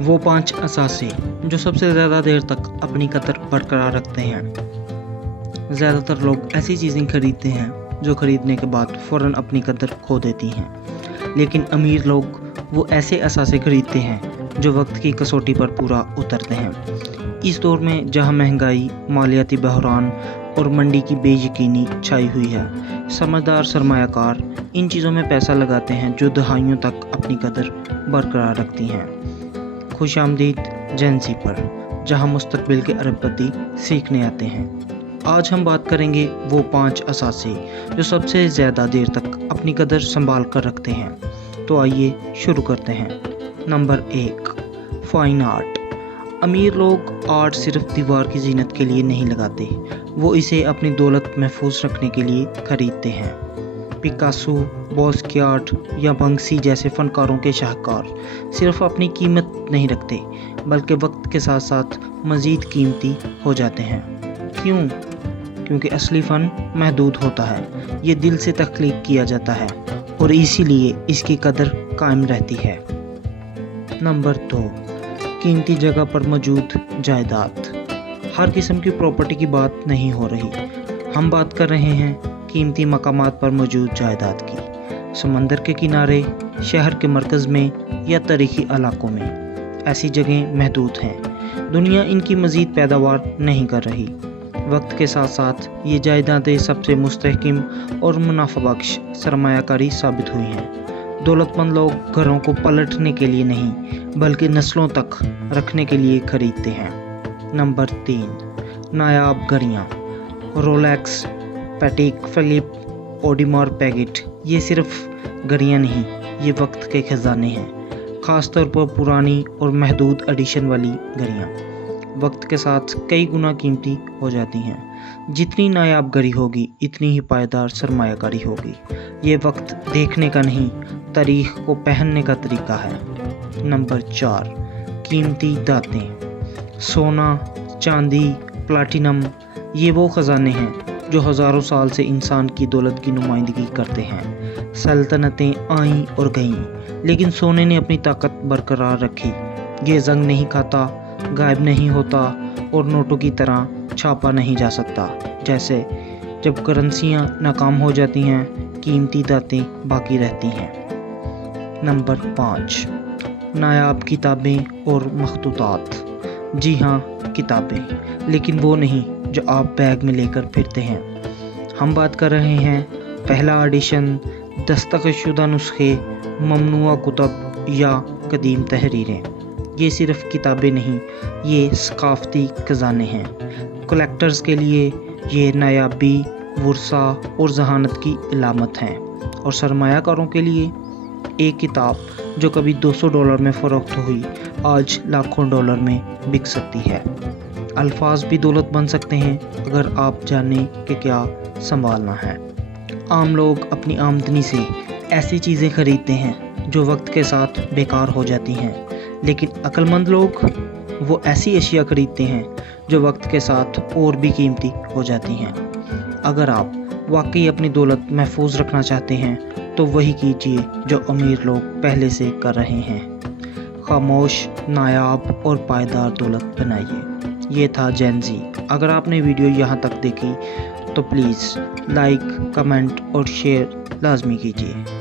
वो 5 असासे जो सबसे ज़्यादा देर तक अपनी कदर बरकरार रखते हैं। ज़्यादातर लोग ऐसी चीज़ें खरीदते हैं जो खरीदने के बाद फ़ौरन अपनी कदर खो देती हैं, लेकिन अमीर लोग वो ऐसे असासे खरीदते हैं जो वक्त की कसौटी पर पूरा उतरते हैं। इस दौर में जहां महंगाई, मालियाती बहरान और मंडी की बेयकीनी छाई हुई है, समझदार सरमायाकार इन चीज़ों में पैसा लगाते हैं जो दहाइयों तक अपनी कदर बरकरार रखती हैं। खुशामदीद जेंजी पर, जहां मुस्तकबिल के अरबपति सीखने आते हैं। आज हम बात करेंगे वो 5 असासे जो सबसे ज़्यादा देर तक अपनी कदर संभाल कर रखते हैं। तो आइए शुरू करते हैं। Number 1, fine art. अमीर लोग आर्ट सिर्फ दीवार की जीनत के लिए नहीं लगाते, वो इसे अपनी दौलत महफूज रखने के लिए खरीदते हैं। पिकासो, बास्कियाट या बंक्सी जैसे फनकारों के शाहकार सिर्फ अपनी कीमत नहीं रखते, बल्कि वक्त के साथ साथ मज़ीद कीमती हो जाते हैं। क्यों? क्योंकि असली फ़न महदूद होता है, ये दिल से तख्लीक किया जाता है और इसीलिए इसकी कदर कायम रहती है। नंबर 2, कीमती जगह पर मौजूद जायदाद। हर किस्म की प्रॉपर्टी की बात नहीं हो रही, हम बात कर रहे हैं कीमती मकामात पर मौजूद जायदाद की। समंदर के किनारे, शहर के मरकज़ में या तारीखी इलाकों में ऐसी जगहें महदूद हैं। दुनिया इनकी मज़ीद पैदावार नहीं कर रही। वक्त के साथ साथ ये जायदादें सबसे मुस्तहकिम और मुनाफाबख्श सरमायाकारी साबित हुई हैं। दौलतमंद लोग घरों को पलटने के लिए नहीं, बल्कि नस्लों तक रखने के लिए खरीदते हैं। नंबर 3, नायाब घड़ियाँ। रोलेक्स, पैटेक फिलिप, ऑडिमार पैगेट, ये सिर्फ घड़ियाँ नहीं, ये वक्त के खजाने हैं। ख़ास तौर पर पुरानी और महदूद एडिशन वाली घड़ियाँ वक्त के साथ कई गुना कीमती हो जाती हैं। जितनी नायाब घड़ी होगी, इतनी ही पायदार सरमायाकारी होगी। ये वक्त देखने का नहीं, तारीख को पहनने का तरीका है। नंबर 4, कीमती दातें। सोना, चांदी, प्लाटिनम, ये वो ख़जाने हैं जो हज़ारों साल से इंसान की दौलत की नुमाइंदगी करते हैं। सल्तनतें आईं और गईं, लेकिन सोने ने अपनी ताकत बरकरार रखी। ये जंग नहीं खाता, गायब नहीं होता और नोटों की तरह छापा नहीं जा सकता। जैसे जब करेंसियाँ नाकाम हो जाती हैं, कीमती दातें बाकी रहती हैं। नंबर 5, नायाब किताबें और मखतूतात। जी हाँ, किताबें, लेकिन वो नहीं जो आप बैग में लेकर फिरते हैं। हम बात कर रहे हैं पहला एडिशन, दस्तखतशुदा नुस्खे, ममनुआ कुतब या कदीम तहरीरें। ये सिर्फ किताबें नहीं, ये सकाफ़ती खजाने हैं। कलेक्टर्स के लिए ये नायाबी, वर्सा और जहानत की इलामत हैं, और सरमायाकारों के लिए एक किताब जो कभी $200 में फ़रोख्त हुई, आज लाखों डॉलर में बिक सकती है। अल्फाज भी दौलत बन सकते हैं अगर आप जानें कि क्या संभालना है। आम लोग अपनी आमदनी से ऐसी चीज़ें खरीदते हैं जो वक्त के साथ बेकार हो जाती हैं, लेकिन अक्लमंद लोग वो ऐसी अशिया खरीदते हैं जो वक्त के साथ और भी कीमती हो जाती हैं। अगर आप वाकई अपनी दौलत महफूज रखना चाहते हैं तो वही कीजिए जो अमीर लोग पहले से कर रहे हैं। खामोश, नायाब और पायदार दौलत बनाइए। ये था जेंजी। अगर आपने वीडियो यहाँ तक देखी तो प्लीज़ लाइक, कमेंट और शेयर लाजमी कीजिए।